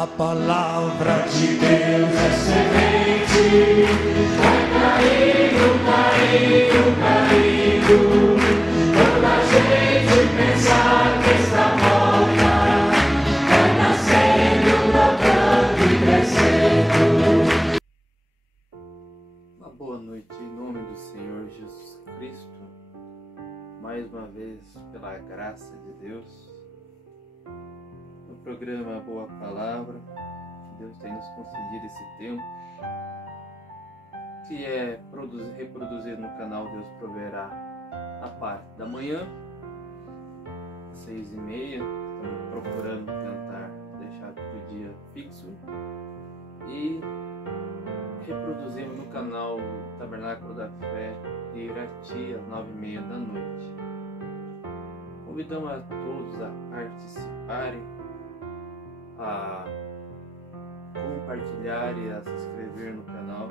A palavra de Deus é semente, vai caindo, caindo, caindo. Toda a gente pensar que está morta, vai nascendo, brotando e crescendo. Uma boa noite em nome do Senhor Jesus Cristo. Mais uma vez, pela graça de Deus, no programa Boa Palavra, Deus tem nos concedido esse tempo, que é reproduzido no canal Deus Proverá a parte da manhã, às 6h30. Estamos procurando tentar deixar todo dia fixo e reproduzimos no canal Tabernáculo da Fé de Irati às 9h30 da noite. Convidamos a todos a participarem, a compartilhar e a se inscrever no canal,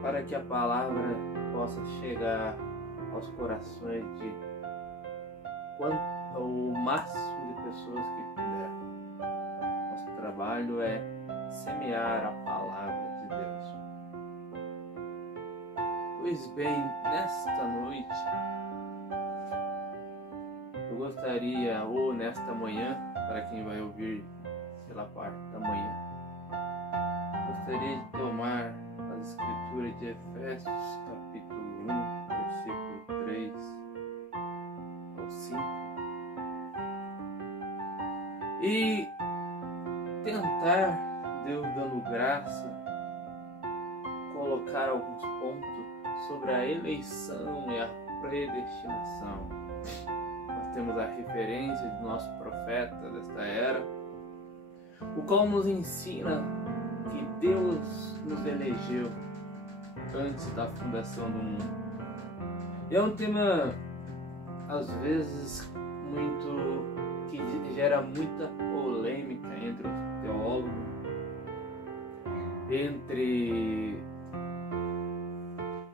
para que a palavra possa chegar aos corações de o máximo de pessoas que puder. Nosso trabalho é semear a palavra de Deus. Pois bem, nesta noite eu gostaria, ou nesta manhã, para quem vai ouvir pela parte da manhã, gostaria de tomar as escrituras de Efésios capítulo 1, versículo 3 ao 5 e tentar, Deus dando graça, colocar alguns pontos sobre a eleição e a predestinação. Nós temos a referência do nosso profeta desta era, o qual nos ensina que Deus nos elegeu antes da fundação do mundo. E é um tema, às vezes, que gera muita polêmica entre os teólogos, entre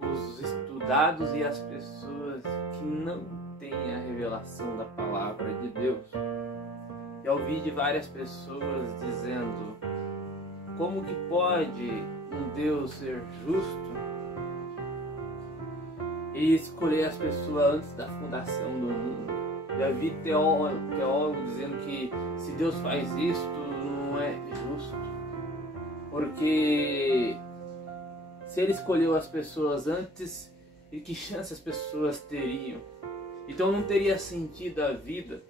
os estudados e as pessoas que não têm a revelação da palavra de Deus. Já ouvi de várias pessoas dizendo: como que pode um Deus ser justo e escolher as pessoas antes da fundação do mundo? Já vi teólogo dizendo que se Deus faz isto, não é justo, porque se Ele escolheu as pessoas antes, e que chance as pessoas teriam? Então não teria sentido a vida.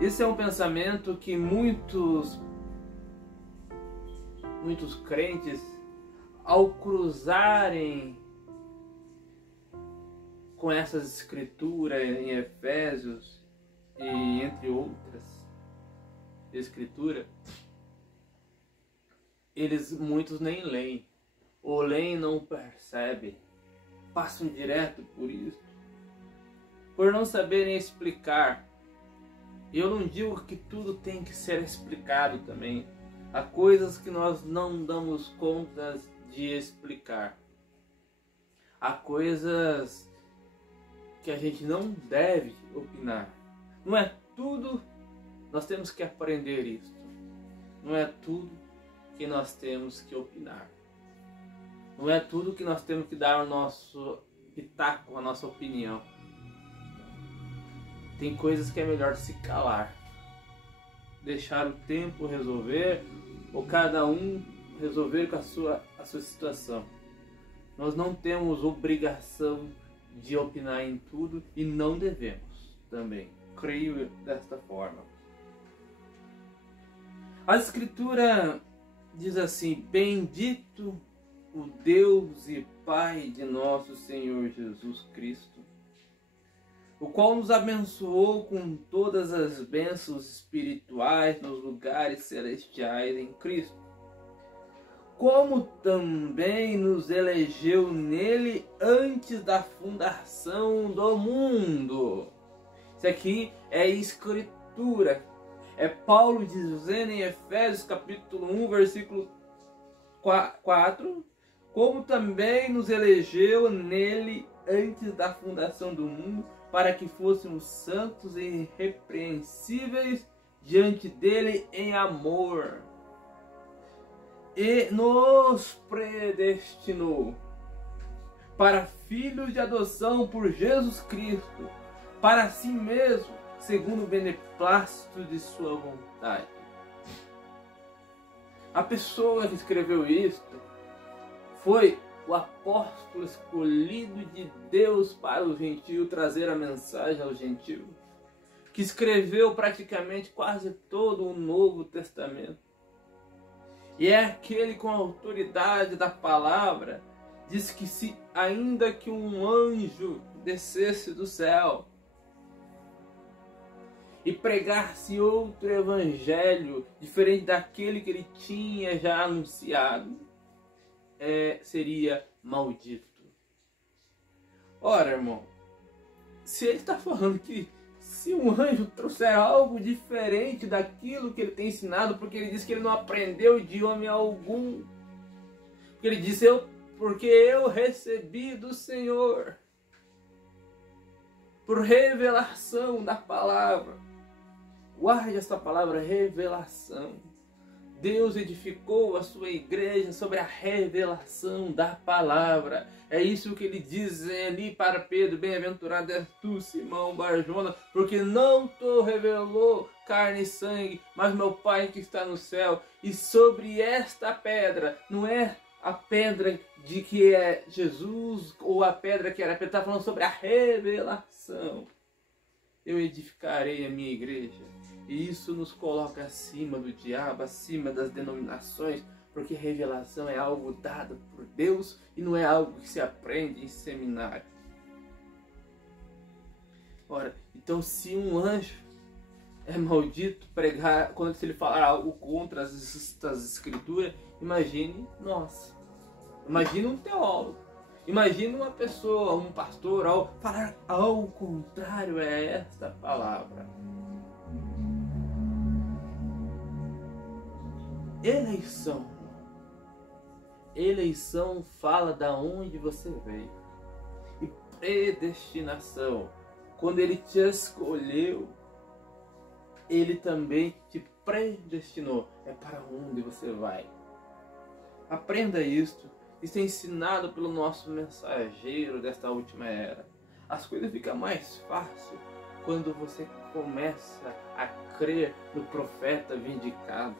Esse é um pensamento que muitos crentes, ao cruzarem com essas escrituras em Efésios e entre outras escrituras, muitos nem leem, ou leem e não percebem, passam direto por isso, por não saberem explicar. Eu não digo que tudo tem que ser explicado também. Há coisas que nós não damos conta de explicar. Há coisas que a gente não deve opinar. Não é tudo nós temos que aprender isso. Não é tudo que nós temos que opinar. Não é tudo que nós temos que dar o nosso pitaco, a nossa opinião. Tem coisas que é melhor se calar, deixar o tempo resolver, ou cada um resolver com a sua situação. Nós não temos obrigação de opinar em tudo e não devemos também. Creio desta forma. A Escritura diz assim: bendito o Deus e Pai de nosso Senhor Jesus Cristo, o qual nos abençoou com todas as bênçãos espirituais nos lugares celestiais em Cristo, como também nos elegeu nele antes da fundação do mundo. Isso aqui é escritura. É Paulo dizendo em Efésios capítulo 1, versículo 4, como também nos elegeu nele antes da fundação do mundo, para que fôssemos santos e irrepreensíveis diante dele em amor e nos predestinou para filhos de adoção por Jesus Cristo, para si mesmo, segundo o beneplácito de sua vontade. A pessoa que escreveu isto foi o apóstolo escolhido de Deus para o gentio trazer a mensagem ao gentio, que escreveu praticamente quase todo o Novo Testamento. E é aquele com a autoridade da palavra, diz que se ainda que um anjo descesse do céu e pregasse outro evangelho diferente daquele que ele tinha já anunciado, seria maldito. Ora, irmão, se ele está falando que se um anjo trouxer algo diferente daquilo que ele tem ensinado, porque ele diz que ele não aprendeu de homem algum, porque ele diz, porque eu recebi do Senhor, por revelação da palavra. Guarde esta palavra, revelação. Deus edificou a sua igreja sobre a revelação da palavra. É isso que ele diz ali para Pedro: bem-aventurado és tu, Simão Barjona, porque não te revelou carne e sangue, mas meu Pai que está no céu. E sobre esta pedra, não é a pedra de que é Jesus ou a pedra que era Pedro, está falando sobre a revelação. Eu edificarei a minha igreja. E isso nos coloca acima do diabo, acima das denominações, porque revelação é algo dado por Deus e não é algo que se aprende em seminário. Ora, então se um anjo é maldito pregar, quando ele falar algo contra estas escrituras, imagine nós. Imagine um teólogo. Imagine uma pessoa, um pastor, ao falar ao contrário a esta palavra. Eleição. Eleição fala da onde você veio. E predestinação, quando ele te escolheu, ele também te predestinou. É para onde você vai. Aprenda isto. Isso é ensinado pelo nosso mensageiro desta última era. As coisas ficam mais fáceis quando você começa a crer no profeta vindicado.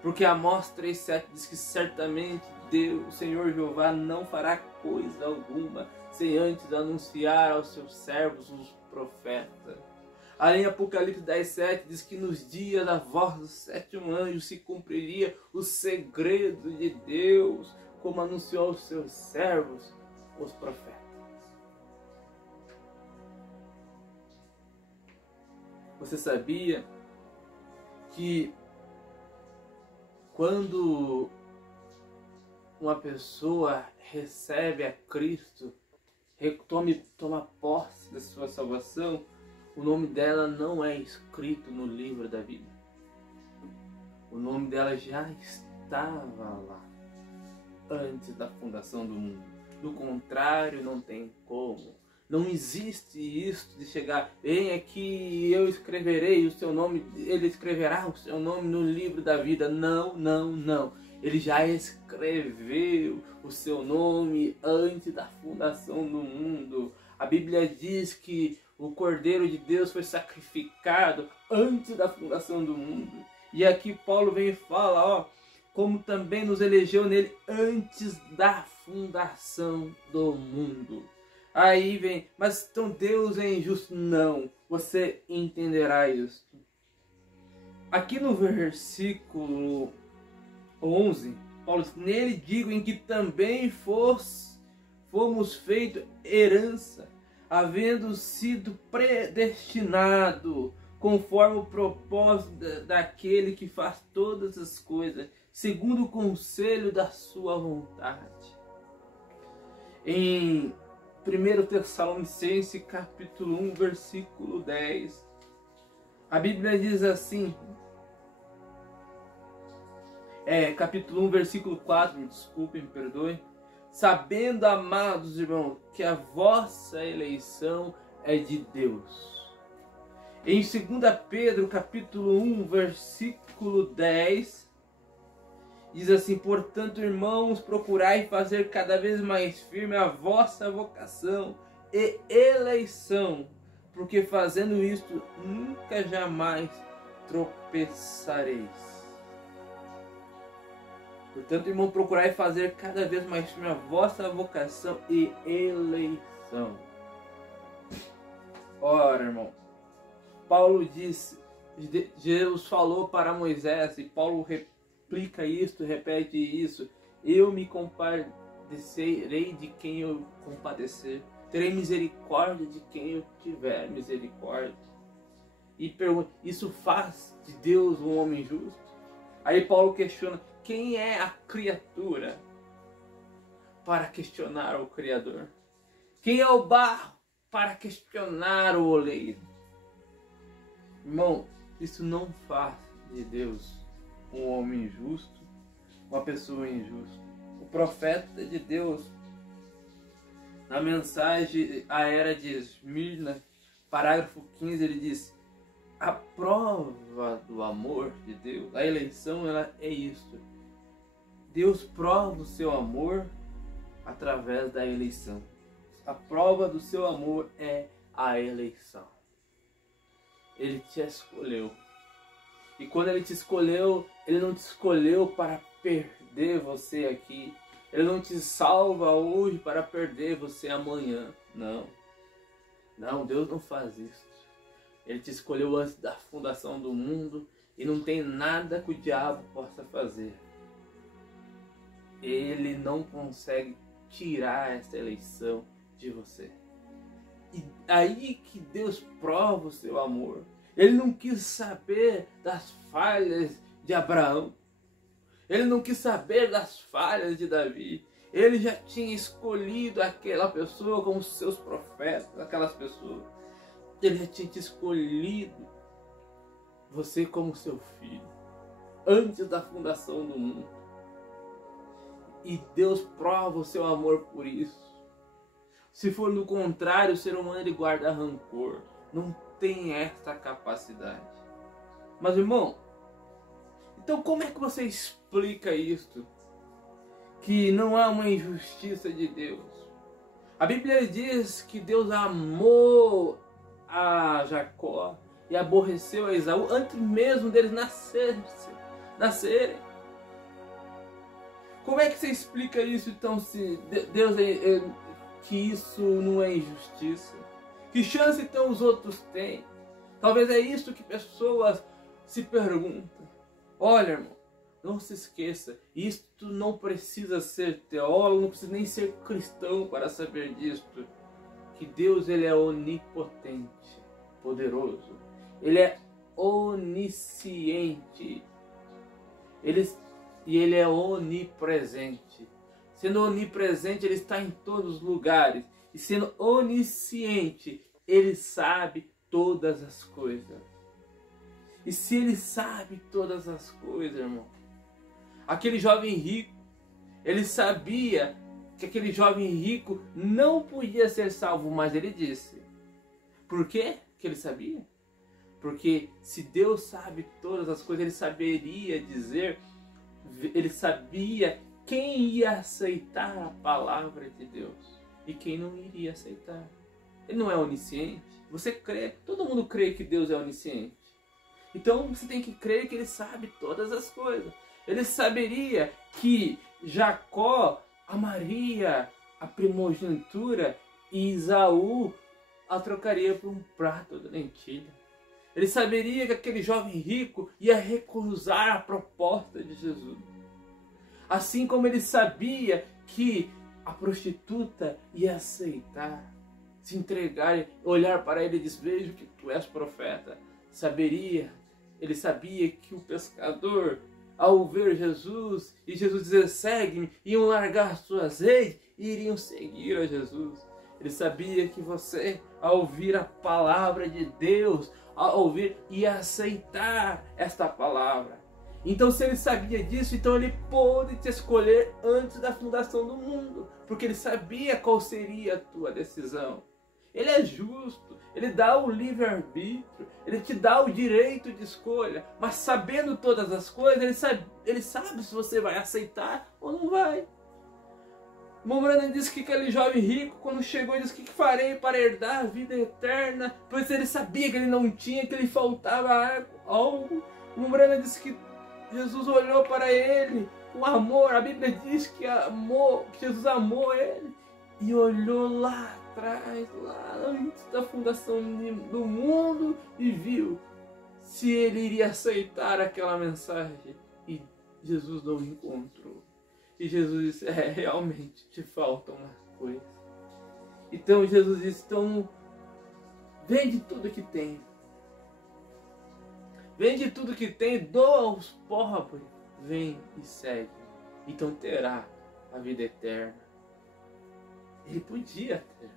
Porque Amós 3,7 diz que certamente Deus, o Senhor Jeová, não fará coisa alguma sem antes anunciar aos seus servos, os profetas. Além, Apocalipse 10,7 diz que nos dias da voz do sétimo anjo se cumpriria o segredo de Deus, como anunciou aos seus servos, os profetas. Você sabia que quando uma pessoa recebe a Cristo, toma posse da sua salvação, o nome dela não é escrito no livro da vida. O nome dela já estava lá antes da fundação do mundo. Do contrário, não tem como. Não existe isso de chegar, vem aqui, eu escreverei o seu nome, ele escreverá o seu nome no livro da vida. Não, não, não. Ele já escreveu o seu nome antes da fundação do mundo. A Bíblia diz que o Cordeiro de Deus foi sacrificado antes da fundação do mundo. E aqui Paulo vem e fala, como também nos elegeu nele antes da fundação do mundo. Aí vem, mas então Deus é injusto? Não, você entenderá isso. Aqui no versículo 11, Paulo diz, nele digo em que também fomos feitos herança, havendo sido predestinado, conforme o propósito daquele que faz todas as coisas, segundo o conselho da sua vontade. Em 1 Tessalonicenses capítulo 1, versículo 10, a Bíblia diz assim, capítulo 1, versículo 4, me desculpem, me perdoem. Sabendo, amados irmãos, que a vossa eleição é de Deus. Em 2 Pedro, capítulo 1, versículo 10, diz assim: portanto, irmãos, procurai fazer cada vez mais firme a vossa vocação e eleição, porque fazendo isto, nunca jamais tropeçareis. Portanto, irmão, procurai fazer cada vez mais firme a vossa vocação e eleição. Ora, irmão, Paulo disse, Jesus falou para Moisés, e Paulo replica isto, repete isso: eu me compadecerei de quem eu compadecer, terei misericórdia de quem eu tiver misericórdia. E pergunta: isso faz de Deus um homem justo? Aí Paulo questiona: quem é a criatura para questionar o Criador? Quem é o barro para questionar o oleiro? Irmão, isso não faz de Deus um homem justo, uma pessoa injusta. O profeta de Deus, na mensagem à era de Esmirna, parágrafo 15, ele diz: a prova do amor de Deus, a eleição, ela é isto. Deus prova o seu amor através da eleição. A prova do seu amor é a eleição. Ele te escolheu. E quando ele te escolheu, ele não te escolheu para perder você aqui. Ele não te salva hoje para perder você amanhã. Não. Não, Deus não faz isso. Ele te escolheu antes da fundação do mundo e não tem nada que o diabo possa fazer. Ele não consegue tirar essa eleição de você. E aí que Deus prova o seu amor. Ele não quis saber das falhas de Abraão. Ele não quis saber das falhas de Davi. Ele já tinha escolhido aquela pessoa como seus profetas, aquelas pessoas. Ele já tinha te escolhido você como seu filho, antes da fundação do mundo. E Deus prova o seu amor por isso. Se for no contrário, o ser humano ele guarda rancor. Não tem essa capacidade. Mas, irmão, então como é que você explica isto? Que não há uma injustiça de Deus. A Bíblia diz que Deus amou a Jacó e aborreceu a Esaú antes mesmo deles nascerem. Como é que você explica isso então, se Deus que isso não é injustiça? Que chance então os outros têm? Talvez é isso que pessoas se perguntam. Olha, irmão, não se esqueça, isto não precisa ser teólogo, não precisa nem ser cristão para saber disto. Que Deus ele é onipotente, poderoso. Ele é onisciente. E ele é onipresente. Sendo onipresente, ele está em todos os lugares. E sendo onisciente, ele sabe todas as coisas. E se ele sabe todas as coisas, irmão, aquele jovem rico, ele sabia que aquele jovem rico não podia ser salvo, mas ele disse. Por quê que ele sabia? Porque se Deus sabe todas as coisas, ele saberia dizer, ele sabia quem ia aceitar a palavra de Deus e quem não iria aceitar. Ele não é onisciente. Você crê, todo mundo crê que Deus é onisciente. Então você tem que crer que ele sabe todas as coisas. Ele saberia que Jacó amaria a primogenitura e Esaú a trocaria por um prato de lentilha. Ele saberia que aquele jovem rico ia recusar a proposta de Jesus. Assim como ele sabia que a prostituta ia aceitar, se entregar, olhar para ele e dizer: vejo que tu és profeta. Ele sabia que o pescador, ao ver Jesus e Jesus dizer segue-me, iam largar suas redes e iriam seguir a Jesus. Ele sabia que você, ao ouvir a palavra de Deus, ao ouvir, ia aceitar esta palavra. Então, se ele sabia disso, então ele pôde te escolher antes da fundação do mundo, porque ele sabia qual seria a tua decisão. Ele é justo, Ele dá o livre-arbítrio, Ele te dá o direito de escolha, mas sabendo todas as coisas, Ele sabe se você vai aceitar ou não vai. Mombrana disse que aquele jovem rico, quando chegou, ele disse: "O que farei para herdar a vida eterna?" Pois ele sabia que ele não tinha, que lhe faltava algo. Mombrana disse que Jesus olhou para ele com amor. A Bíblia diz que Jesus amou ele e olhou lá atrás, lá antes da fundação do mundo, e viu se ele iria aceitar aquela mensagem. E Jesus não encontrou. E Jesus disse: realmente te faltam umas coisas. Então Jesus disse: então vende tudo que tem. Vende tudo que tem, doa aos pobres. Vem e segue. Então terá a vida eterna. Ele podia ter.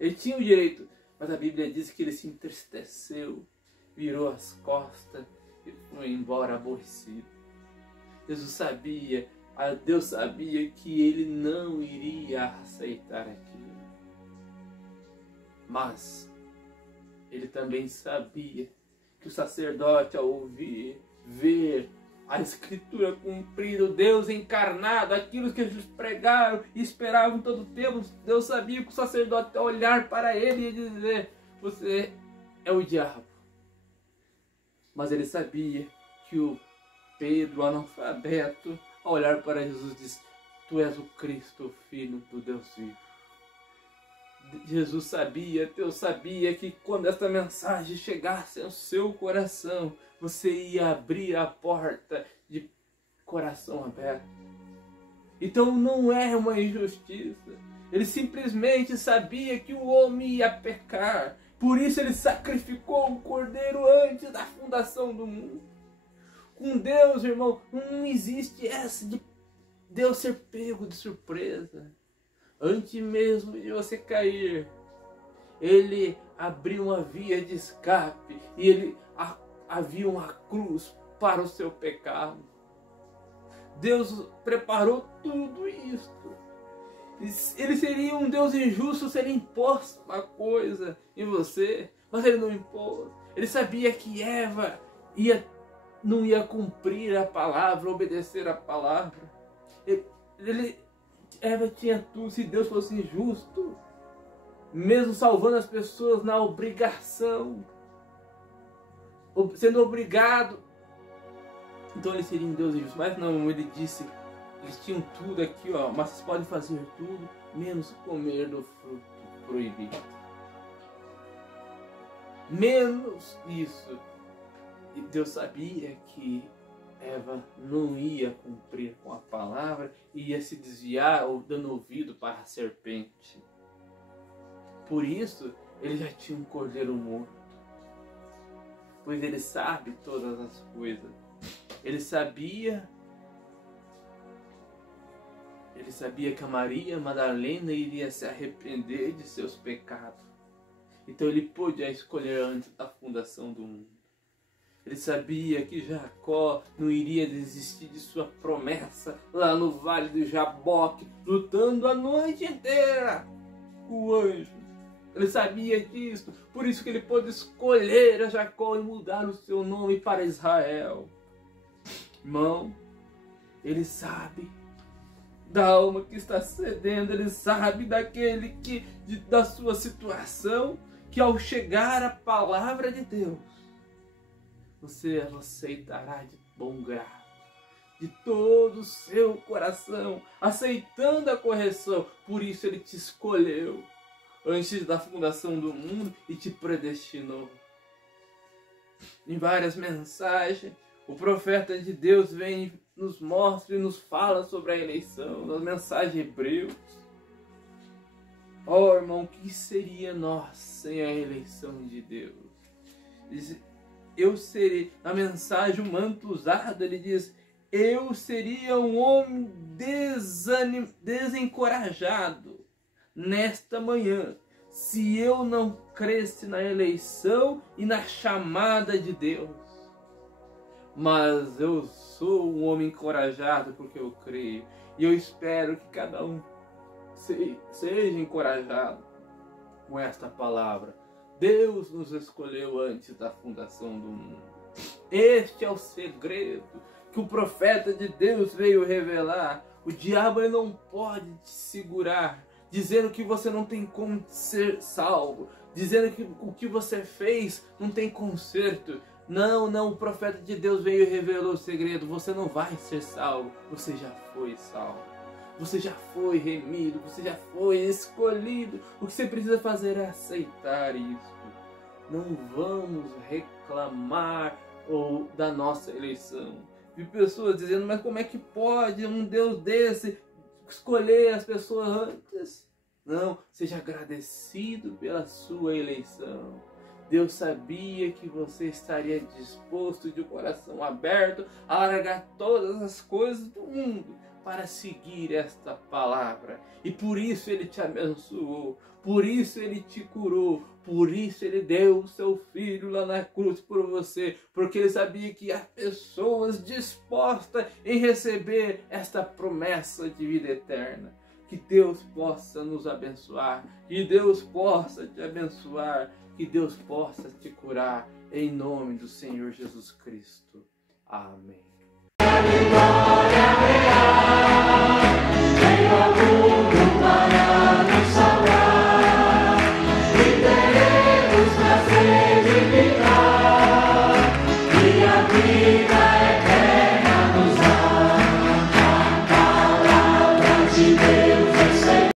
Ele tinha o direito. Mas a Bíblia diz que ele se entristeceu, virou as costas e foi embora aborrecido. Jesus sabia, Deus sabia que ele não iria aceitar aquilo. Mas ele também sabia que o sacerdote, ao ouvir, ver a Escritura cumprida, o Deus encarnado, aquilo que eles pregaram e esperavam todo o tempo, Deus sabia que o sacerdote ia olhar para ele e dizer: você é o diabo. Mas ele sabia que o Pedro, o analfabeto, ao olhar para Jesus, disse: tu és o Cristo, o Filho do Deus vivo. Jesus sabia, Deus sabia que quando esta mensagem chegasse ao seu coração, você ia abrir a porta de coração aberto. Então não é uma injustiça. Ele simplesmente sabia que o homem ia pecar. Por isso ele sacrificou um cordeiro antes da fundação do mundo. Com Deus, irmão, não existe essa de Deus ser pego de surpresa. Antes mesmo de você cair, Ele abriu uma via de escape e Ele havia uma cruz para o seu pecado. Deus preparou tudo isso. Ele seria um Deus injusto se Ele impôs uma coisa em você, mas Ele não impôs. Ele sabia que Eva não ia cumprir a palavra, obedecer a palavra. Eva tinha tudo. Se Deus fosse injusto, mesmo salvando as pessoas na obrigação, sendo obrigado, então ele seria um Deus injusto. Mas não, ele disse: eles tinham tudo aqui, ó, mas vocês podem fazer tudo, menos comer do fruto proibido. Menos isso. E Deus sabia que Eva não ia cumprir com a palavra, ia se desviar ou dando ouvido para a serpente. Por isso, ele já tinha um cordeiro morto. Pois ele sabe todas as coisas. Ele sabia que a Maria Madalena iria se arrepender de seus pecados. Então ele podia escolher antes da fundação do mundo. Ele sabia que Jacó não iria desistir de sua promessa lá no vale do Jaboque, lutando a noite inteira com o anjo. Ele sabia disso, por isso que ele pôde escolher a Jacó e mudar o seu nome para Israel. Irmão, ele sabe da alma que está cedendo, ele sabe daquele da sua situação, que ao chegar a palavra de Deus, você aceitará de bom grado, de todo o seu coração, aceitando a correção. Por isso ele te escolheu antes da fundação do mundo e te predestinou. Em várias mensagens, o profeta de Deus vem, nos mostra e nos fala sobre a eleição, nas mensagens hebreus. Oh, irmão, o que seria nós sem a eleição de Deus? Eu seria, na mensagem, o manto usado, ele diz: eu seria um homem desencorajado nesta manhã, se eu não cresce na eleição e na chamada de Deus. Mas eu sou um homem encorajado porque eu creio. E eu espero que cada um seja encorajado com esta palavra. Deus nos escolheu antes da fundação do mundo. Este é o segredo que o profeta de Deus veio revelar. O diabo ele não pode te segurar, dizendo que você não tem como ser salvo, dizendo que o que você fez não tem conserto. Não, o profeta de Deus veio e revelou o segredo. Você não vai ser salvo, você já foi salvo. Você já foi remido, você já foi escolhido. O que você precisa fazer é aceitar isso. Não vamos reclamar da nossa eleição. Vi pessoas dizendo, mas como é que pode um Deus desse escolher as pessoas antes? Não, seja agradecido pela sua eleição. Deus sabia que você estaria disposto, de coração aberto, a largar todas as coisas do mundo para seguir esta palavra. E por isso Ele te abençoou, por isso Ele te curou, por isso Ele deu o seu Filho lá na cruz por você, porque Ele sabia que há pessoas dispostas em receber esta promessa de vida eterna. Que Deus possa nos abençoar, que Deus possa te abençoar, que Deus possa te curar, em nome do Senhor Jesus Cristo. Amém.